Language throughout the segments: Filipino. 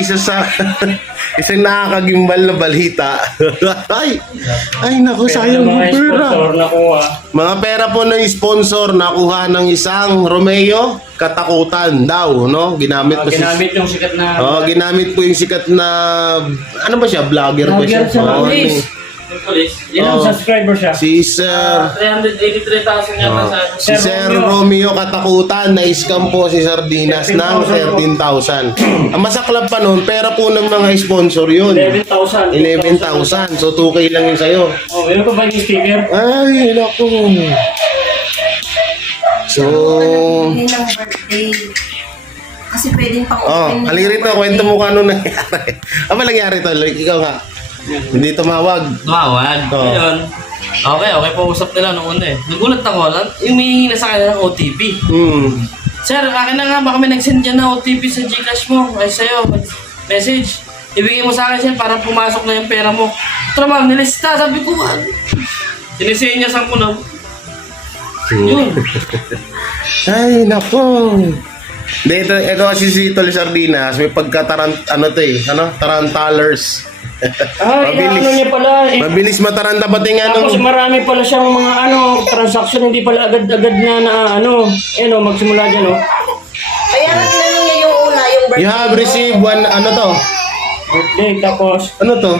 isa sa isang nakakagimbal na balita. ay naku, sayang yung pera. Mga pera po ng sponsor nakuha ng isang Romeo Katakutan daw, no? Ginamit po ginamit yung sikat na ginamit po yung sikat na ano ba siya? Vlogger ba siya? yung police. Ilang subscriber siya? Si Sir 383,000 yata sa Si Sir Romeo Katakutan, na-scam po si Sardinas ng 13,000. Ang masaklap pa nun, pera po ng mga sponsor yun. 11,000. 11,000. So 2K lang yun sa'yo. Oh, meron ko ba yung sticker? Ay, naku. So, Hindi ng birthday. Kasi pwedeng oh, halika rito, kwento mo kung ano nangyari. Ano ba nangyari to? Ikaw nga. Hindi tumawag. Tumawag. Oo. Ngayon, okay, pausap nila nung una eh. Nagulat ako, humihingi na sa akin ng OTP. Sir, akin na nga, baka may nag-send dyan na OTP sa Gcash mo. Ay sa'yo, message. Ibigay mo sa akin siya para pumasok na yung pera mo. Tara ma'am, nilista. Sabi ko, sinisenyasan ko na. Yun. Ay, naku. Ito kasi si Tol Sardinas, may tarantalers. Mabilis. Ano niya pala. Mabilis mataranta pati nga Tapos marami pala siyang mga transaction, hindi pala agad-agad na magsimula dyan, no? Kaya tinanong niya yung una, yung birthday. You have received one, ano to? Birthday, tapos, Ano to?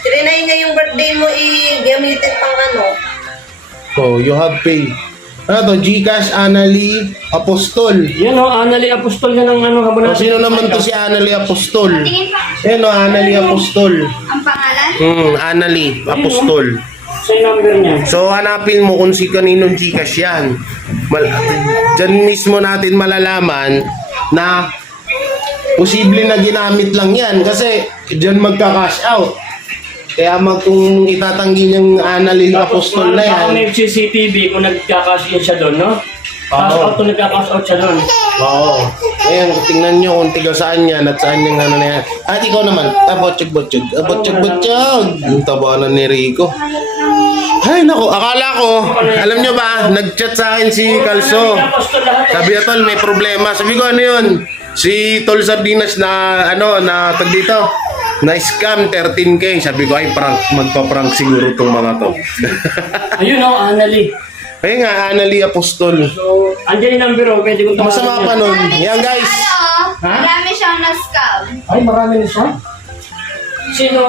Trinay niya yung birthday mo i-gamitin pang ano. Oh, you have paid. Ano to? Gcash, Anali, Apostol. yan o, Anali Apostol na ng habo O, natin. sino naman to si Anali Apostol? Tingin pa. Yan o, Anali Apostol. Ang pangalan? Anali Apostol. Sa number niya. So, hanapin mo kung si kaninong Gcash yan. Diyan mismo natin malalaman na posible na ginamit lang yan kasi diyan magka-cash out. Kaya kung itatanggi niyang Anali Apostol na yan. Tapos may CCTV kung nagka-cash in siya doon, no? Cash out kung nagka-cash out siya doon. Oo. Ayan, tingnan nyo kung tiga saan yan at saan yung ano na yan. At ikaw naman, botsyog. Yung tabanan ni Rico. Ay, naku, akala ko, alam nyo ba, nag-chat sa akin si Calso. Sabi niya, Tol, may problema. Sabi ko, ano yun? Si Tol Sardinas na, tag dito, na scam 13K. Sabi ko, ay, magpa-prank siguro tong mga to. Ayun o, Anali. Ayun nga, Anali Apostol. So, andyan yung number o, pwede kong tawagan Masama pa nun. Yan, guys. Marami siyang na-scam. Ay, marami na siya. Sino?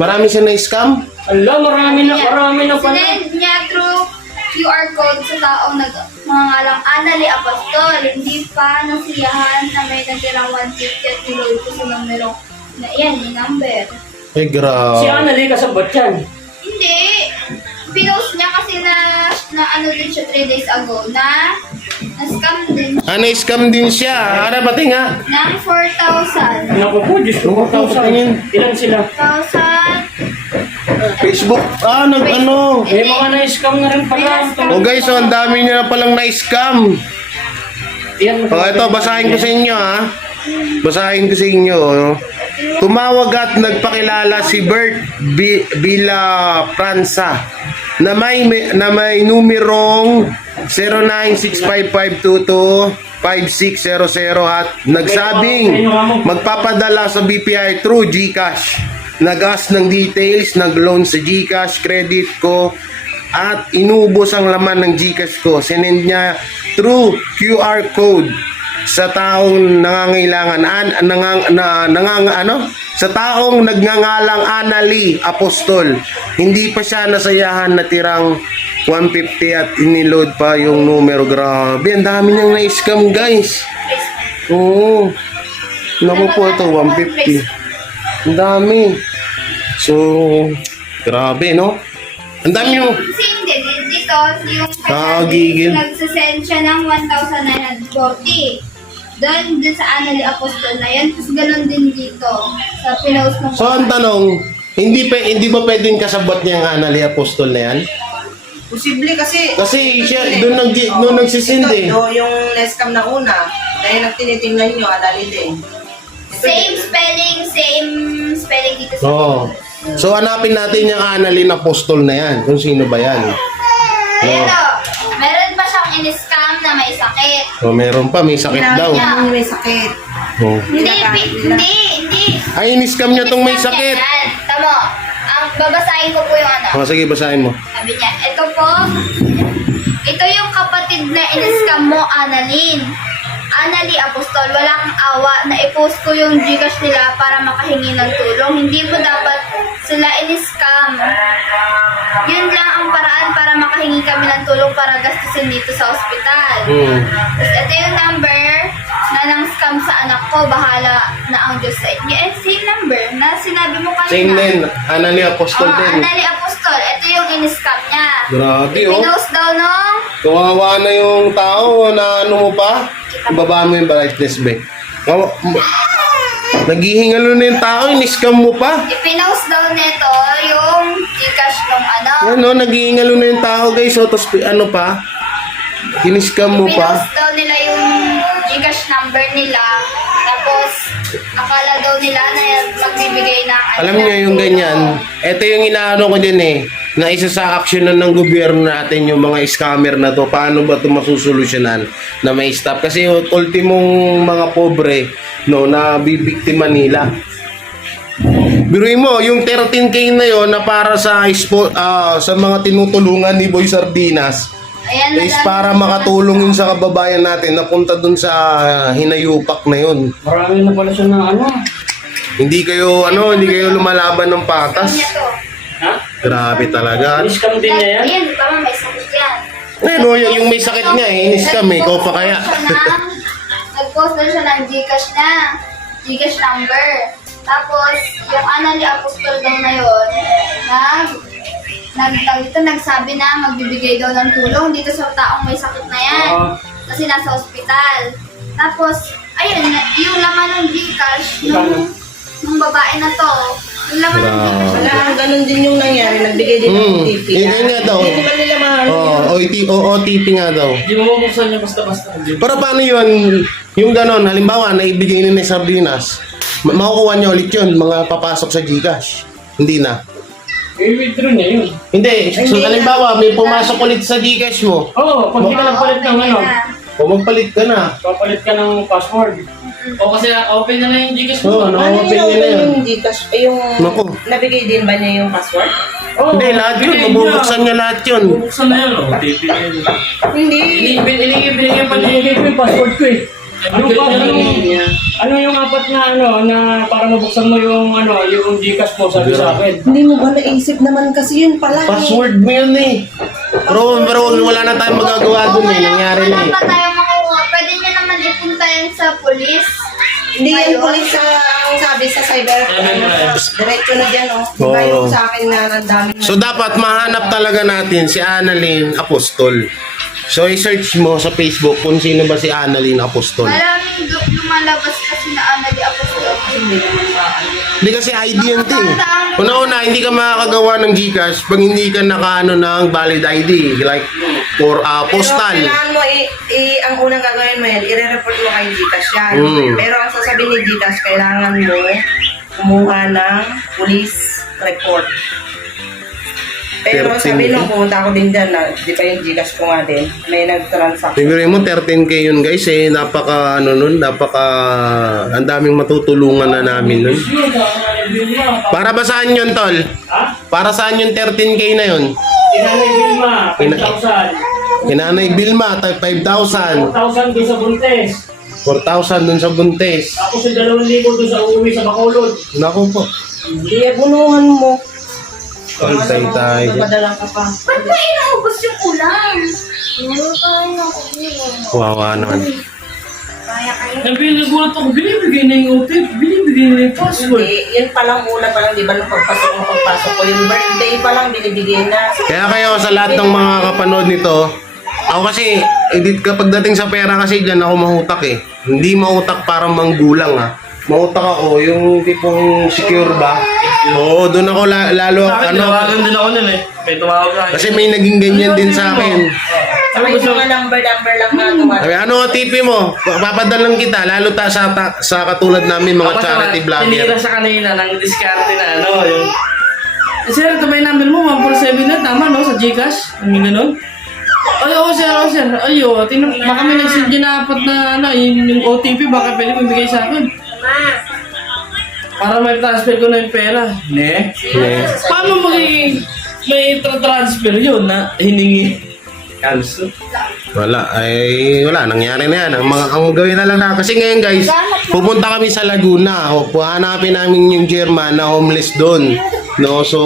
Marami siya na-scam. Ala, marami na pala. Sinend niya through QR code sa taong nangangalang Anali Apostol. Hindi pa nasiyahan na may natirang 150 at niload ko sa numero na yan, yung number. Ay, Si grabe. Anali, kasabot yan. Hindi. Pinost niya kasi na din siya 3 days ago na scam din siya Na-scam din siya. Pati nga. ng 4,000. Naku po, Diyos ko, 4,000. Ilan sila? 1,000. Facebook. Nag-ano. Eh, mga na-scam na rin pala. Oh guys, ang dami niya na palang na-scam. Yan, Ito, basahin ko sa inyo ha. Basahin ko sa inyo. Tumawag at nagpakilala si Bert Villa Franza na may numerong 0965522560 at nagsabing magpapadala sa BPI through GCash. Nag-ask ng details, nag-loan sa GCash, credit ko at inubos ang laman ng GCash ko. Sinend niya through QR code sa taong nangangailangan sa taong nagngangalang Anali Apostol. Hindi pa siya nasayahan na tirang 150 at iniload pa yung numero. Grabe, ang dami niyang na-scam, guys. Oo. Naku po ito, 150. Ang dami. So, grabe, no? Ang dami yung Kasi hindi, dito, yung gigil. nagsasend siya ng 1,940. Doon sa Anali Apostol na yan, tapos ganun din dito sa pinost ng So, ang tanong, hindi ba pwedeng kasabot niya ang Anali Apostol na yan? Posible kasi. Kasi siya, doon nagsisindi. Ito, yung na-scam na una, na yung tinitingnan nyo, Anali din. same spelling dito sa Oo. So, hanapin natin yung Annalyn Apostol na yan. Kung sino ba yan. Ayan o, meron pa siyang in-scam na may sakit. O, meron pa, may sakit daw. niya. May sakit. Oh. Hindi. Ay, in-scam niya tong may sakit. Yan. Tamo, ang babasahin ko po yung ano. O, sige, basahin mo. Sabi niya, ito yung kapatid na in-scam mo, Annalyn. Annalie Apostol, wala kang awa na i-post ko yung Gcash nila para makahingi ng tulong. Hindi mo dapat sila in-scam. Yun lang ang paraan para makahingi kami ng tulong para gastusin dito sa ospital. Tapos ito yung number na nang-scam sa anak ko. Bahala na ang Diyos sa inyo. And same number na sinabi mo kanina. Same din. Annalie Apostol din. Annalie Apostol. Ito yung in-scam niya. Grabe, oh. Pinost daw nung Kawawa na yung tao na ano mo pa. Ibaba mo yung brightness, be. Naghihingalo na yung tao, in-scam mo pa. ipinost daw nito yung Gcash nung ano. Ano, naghihingalo na yung tao, guys. O, tapos ano pa? In-scam mo pa. Pinost daw nila yung Gcash number nila. Tapos, akala daw nila na magbibigay ng Alam niyo yung ganyan. Ito yung inaano ko din eh. Na isa sa aksyonan ng gobyerno natin yung mga scammer na to. Paano ba ito masusolusyonan na may stop? Kasi yung ultimong mga pobre, no, na bibiktima nila. Biruin mo, yung 13K na yon na para sa sa mga tinutulungan ni Boy Sardinas, Ayan, is para makatulong yun sa kababayan natin na punta dun sa hinayupak na yun. Marami na pala siya ng ano. Hindi kayo lumalaban ng patas. Niya to. Ha? Grabe talaga. In-scam din niya yan? Ayan, tama, may sakit yan. Ano, yung may sakit nga eh, in-scam eh, ikaw pa kaya. Nag-post na siya ng Gcash niya. Gcash number. Tapos, yung Annalie Apostol daw na yun, nagsabi na magbibigay daw ng tulong dito sa taong may sakit na yan. Kasi nasa ospital. Tapos, ayun, yung laman ng Gcash nung babae na to, yung laman ng Gcash Wala, na ganun din yung nangyari. Nagbigay din ng OTP. Yun nga daw. Hindi ba nila OTP nga daw. Hindi mo mabuksan yung basta-basta. Pero paano yun, yung ganon, halimbawa, naibigay ni Sardinas, makukuha niya ulit yun, mga papasok sa Gcash. Hindi na. I-withdraw niya yun. Hindi, so halimbawa, may pumasok ulit sa Gcash mo, Oo, pag di ka nagpalit ng ano, o magpalit ka na. papalit ka ng password. O kasi open na lang yung Gcash Oo, mo. Ano na-open yung niya na yan. yung Gcash? Yung Naku. nabigay din ba niya yung password? Oo, Hindi, lahat yun, mabubuksan niya lahat yun. Bubuksan na yun. OTP na yun. Hindi. Binigyan pa niya. Binigay ko yung password ko eh. Ano ba? niya. Ano yung apat na ano na para mabuksan mo yung ano, yung Gcash mo sabi sa akin. Hindi mo ba naisip naman kasi yun pala. Password mo yun eh. Pero wala na tayong magagawa dun eh, nangyari na eh. Wala pa tayong makukuha. Pwede nyo naman ipunta yan sa polis. Hindi yan Ayun. pulis sa ang sabi sa cyber. Diretso na dyan, oh. Diba Oo. yung sa akin na ang dami na. So dapat mahanap talaga natin si Annalyn Apostol. So i-search mo sa Facebook kung sino ba si Annalyn Apostol. Maraming lumalabas kasi na Annalie Apostol. Hindi kasi ID yan te. Una-una, hindi ka makakagawa ng Gcash pag hindi ka nakaano ng valid ID. Like for postal. Pero kailangan mo, ang unang gagawin mo yan, i-report mo kay Gcash yan. Pero ang sasabihin ni Gcash, kailangan mo kumuha ng police report. Pero 13K. sabi nung pumunta ako din dyan, na, di ba yung Gcash ko nga din, may nag-transaction. Siguro mo 13K yun guys eh. Napaka ang daming matutulungan na namin nun. Para ba saan yun tol? Ha? Para saan yung 13K na yun? Tinanay Vilma, 5,000. Kinanay Vilma, 5,000. 4,000 doon sa Buntes. 4,000 dun sa Buntes. Tapos yung 2,000 doon sa uuwi sa Bacolod. Naku po. Hindi, bunuhan mo. Pantay tayo. Padala ka pa. Ba't mo inaubos yung ulam? Pinulutan ako. Wawa naman. Kaya kayo. Nagulat ako, binibigay na yung OTP, binibigay na yung password. Hindi, yun palang una pa lang, di ba, nung pagpasok ko, yung birthday pa lang, binibigay na. Kaya kayo sa lahat ng mga kapanood nito, ako kasi, kapag dating sa pera kasi dyan ako mahutak eh. Hindi mahutak parang manggulang ah. Mahutak ako, yung tipong secure ba? Oo, doon ako lalo, Bakit tinawagan din ako nun eh. May tumawag ka. kasi may naging ganyan din sa akin. Sabi yung mga number lang na tumatawag. Sabi, ano OTP mo? Papadalang kita, lalo sa katulad namin mga charity vlogger. Tinira siya kanina ng diskarte na ano, yung... Sir, ito ba yung number mo? 147 na, tama no? Sa Gcash? Ang ganun? Ay, oo, sir, oo, sir. Ayo, baka may nag-send dyan na apat na, yung OTP, baka pwede mo bigay sa akin. Para may transfer ko na yung pera. Ne? Paano magiging may transfer yun na hiningi? Cancel. Wala, wala, nangyari na yan. Ang gawin na lang na, kasi ngayon guys, pupunta kami sa Laguna. Hanapin namin yung German na homeless doon. No, so,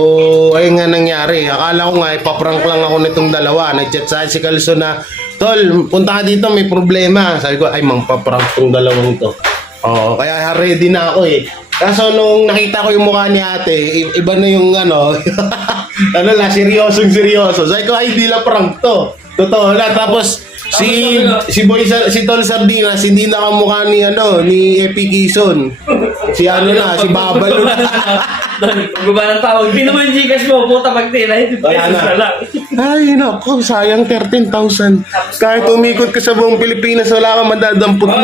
ayun nga nangyari. Akala ko nga, ipaprank lang ako nitong dalawa. Nag-chat sa si Calzo na, Tol, punta ka dito, may problema. Sabi ko, ay, prank tong dalawang to. Oo, kaya ready na ako eh. Kaso nung nakita ko yung mukha ni ate, iba na yung seryoso. Sabi ko, ay, di lang prank to. Totoo na. Tapos, si Tol Sardinas, hindi na kamukha ni Epi Quezon. Si Babalo na. Pagbuba ng tawag, hindi naman yung Gcash mo, puta pag tila, hindi pesos na lang. Ay, naku, sayang 13,000. Kahit umikot ka sa buong Pilipinas, wala kang madadampot mo.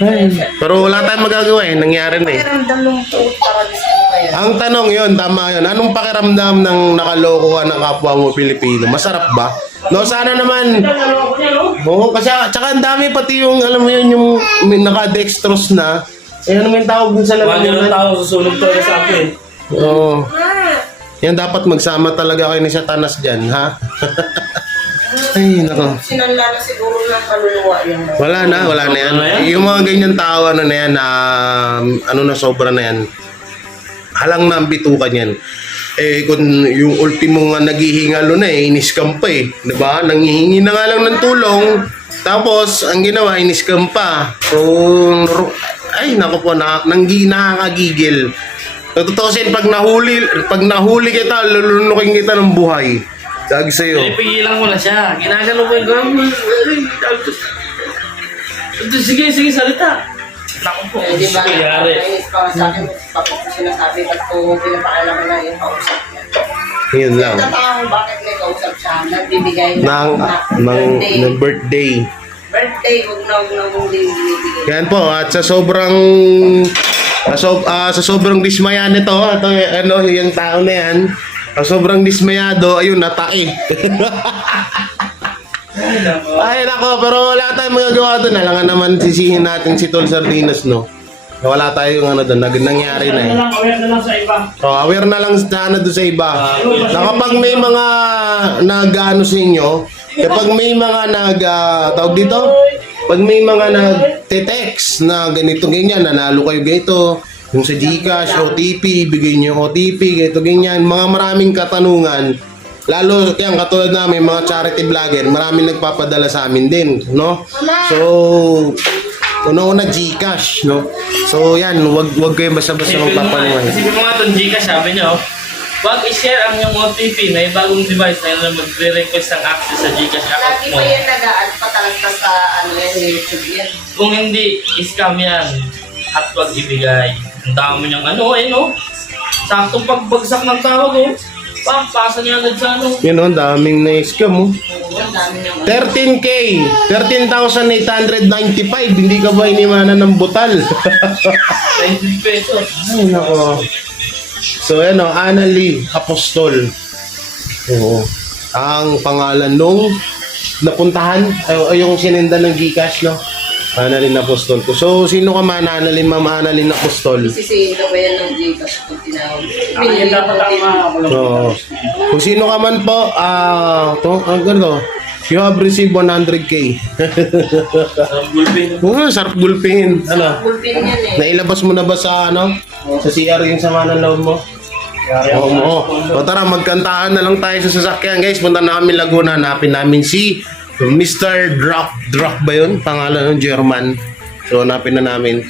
Ay, pero wala tayong magagawa eh, nangyari na eh. Pakiramdam nung tuot para sa ngayon. Ang tanong yun, tama yun, anong pakiramdam ng nakaloko ka ng kapwa mo Pilipino? Masarap ba? No, sana naman. Oo, kasi tsaka ang dami pati yung, alam mo yun, yung naka-dextrose na. Eh, ano may tawag dun sa Wala laman? ng tao, susunog to sa akin. Oo. Yan, dapat magsama talaga kayo ni Satanas dyan, ha? Ay, nako. Sinanla na siguro ng kaluluwa yun. Wala na yan. Yung mga ganyan tao, na yan, na sobra na yan. Halang na ang bitukan yan. Eh, kung yung ultimo nga naghihingalo na eh, iniskam pa eh. Diba? Nanghihingi na nga lang ng tulong. Tapos, ang ginawa, iniskam pa. So, ay, naku po, nakakagigil. Tutusin, pag nahuli kita, lulunukin kita ng buhay. Sabi sa'yo. Pigilan ko na siya. Ginagano ko yung gawin. Sige, salita. Naku po. Eh, di ba? Kunyari. Nainis pa sa akin, bakit ko sinasabi, ba't ko pinapakala ko na yung kausap niya. Yun lang. Tatanong bakit may kausap siya, nagbibigay ng birthday. birthday, huwag na binibigay. Yan po, at sa sobrang dismaya nito, yung tao na yan, sobrang dismayado, ayun, natae. Ay, nako, pero wala tayong magagawa doon. Alangan naman sisihin natin si Tol Sardinas, no? Wala tayong doon, nangyari na eh. Aware na lang sa iba. Aware na lang sana doon sa iba. Na kapag may mga nag-ano sa inyo, kapag may mga tawag dito, pag may mga nag-text na ganito ganyan, nanalo kayo ganito, yung sa Gcash, OTP, bigay niyo yung OTP, ganito ganyan, mga maraming katanungan. Lalo yan katulad namin mga charity vlogger, maraming nagpapadala sa amin din, no? So, una Gcash, no? So yan, wag kayo basta-basta magpapanuhay. Isipin mo nga itong Gcash, sabi niyo, wag i-share ang iyong OTP na bagong device na magre-request ng access sa Gcash account Lagi mo. mo yan nag-aal patalastas sa YouTube yan. Kung hindi, scam yan. At wag ibigay. Ang dami niyang saktong pagbagsak ng tawag, pasa niya agad sa Yun o, daming na-scam mo. Ang dami niyang 13K, 13,895, hindi ka ba inimana ng butal? 90 pesos. Ay, nako. So, Annalie Apostol. Oo. Ang pangalan nung napuntahan, yung sinenda ng Gcash, no? Annalie Apostol. So, sino ka man, Ma'am Annalie Apostol? sisihin ka ba yan ng Gcash kung tinawag? Yan dapat ang So, kung sino ka man po, ganito, you have received 100K. Sarap gulpingin. Bulpin yan eh. Nailabas mo na ba sa sa CR yung sama ng loob mo? Oo. O tara, magkantahan na lang tayo sa sasakyan guys. Punta na kami Laguna, hanapin namin si Mr. Drop ba yun? Pangalan ng German. So hanapin na namin.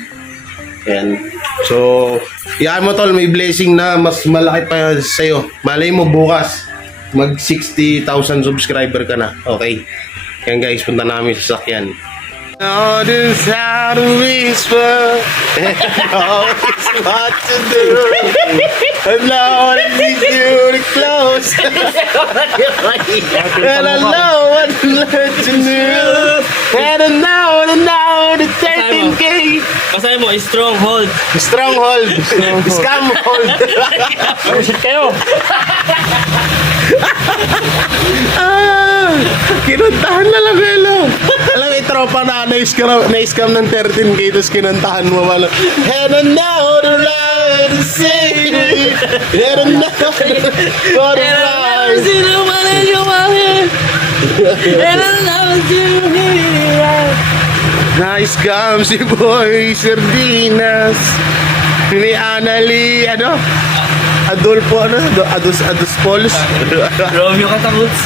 Yan. So, yan mo tol, may blessing na mas malaki pa sa'yo. Malay mo bukas, mag 60,000 subscriber ka na. Okay. Yan guys, punta namin sa sasakyan. Know this how to whisper and know it's what to do and know what needs you to close and I know what to let you do and I know the 13K Basahin mo, stronghold. stronghold scam hold Visit kayo. ah Kinantahan na lang hello. Alam mo, tropa na na-scam ng 13K tapos kinantahan mo wala. Head and now the right to say. Head and now the right. Sino man ang yumahin? Na-scam si Boy Sardinas. Ni Annalie, ano? Adolfo, ano? Adus Pols. Romeo Katakuts.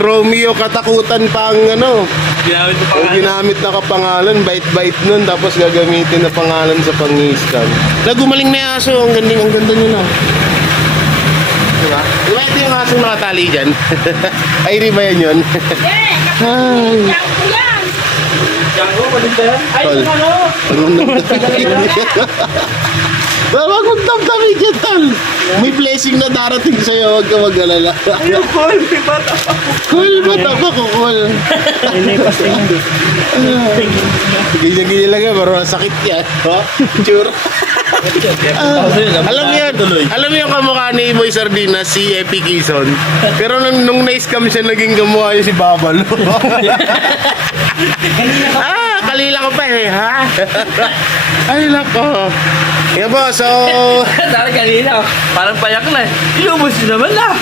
Romeo katakutan pa ang ano. Ginamit mo Ang ginamit na kapangalan, bait-bait nun, tapos gagamitin na pangalan sa pang-scam. Gumaling na yung aso, ang ganda nyo na. Diba? Diba ito yung asong nakatali dyan? Ay, di ba yan yun? Ay. Django, palit ba yan? Ay, Tol. yung ano? Wag magtamtami dyan, tol. May blessing na darating sa'yo, huwag ka mag-alala. Yung call, may bata pa ko. Cool, bata pa ko, cool. Ay, na-pasting mo. Ganyan-ganyan lang yan, pero sakit yan. Sure. Alam mo yung kamukha ni Boy Sardinas, si Epi Quezon. Pero nung na-scam siya, naging kamukha niya si Babalo. Kalila ko pa eh, ha? Ay, nako. Yeah, boss, so... Dari kanina, parang payak na eh. Ilubos nyo naman na.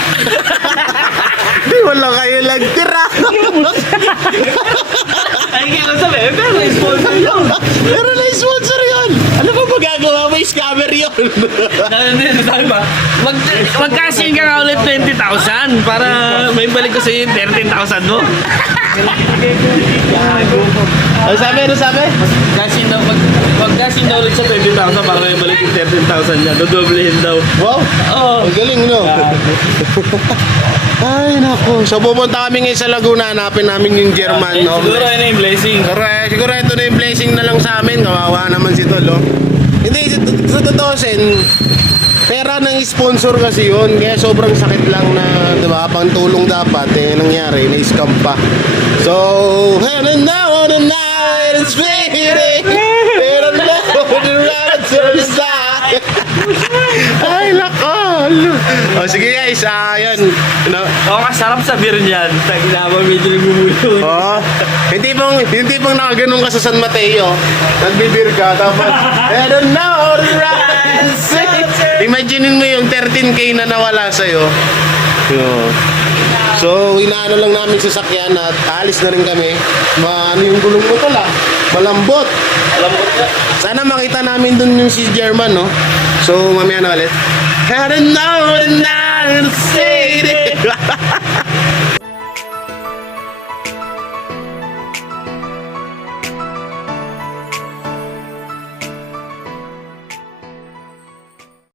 Di wala kayo nagtira. Ay, kaya ko sabi, pero may sponsor yun. Pero na-sponsor yun. Ano ba magagawa mo? Scammer yun. Sabi ba, mag-cashin ka nga ulit 20,000 para may balik ko sa iyo yung 13,000 mo. Ano sabi? Cashin daw, mag-cashin daw ulit sa 20,000 para may balik yung 13,000 niya. Dodoblehin daw. Wow, Oo. ang galing, no? Ay, nako. So, pupunta kami ngayon sa Laguna. Hanapin namin yung German, no? Siguro yun na yung blessing. Siguro ito na yung blessing na lang sa amin. Kawawa naman si Tol, oh. Hindi, sa totoo, Sen, pera ng sponsor kasi yun. Kaya sobrang sakit lang na, di ba, pangtulong dapat. Eh, nangyari, na-scam pa. So, and now on the night is fading. And now on the right to the side. Ay, nako. O, sige guys, yun. Oo, kasarap sa beer niyan. Taginawa, medyo nagmumulo. Oo. Yung tipong nakaganong ka sa San Mateo, nagbibir ka, tapos, and now the right side. Imaginein mo yung 13K na nawala sa'yo. Yun. So, inaano lang namin sa sakyan at alis na rin kami. Ano yung gulong mo tala? Malambot. Sana makita namin dun yung si German, no? So, mamaya na ulit. And now the night is fading.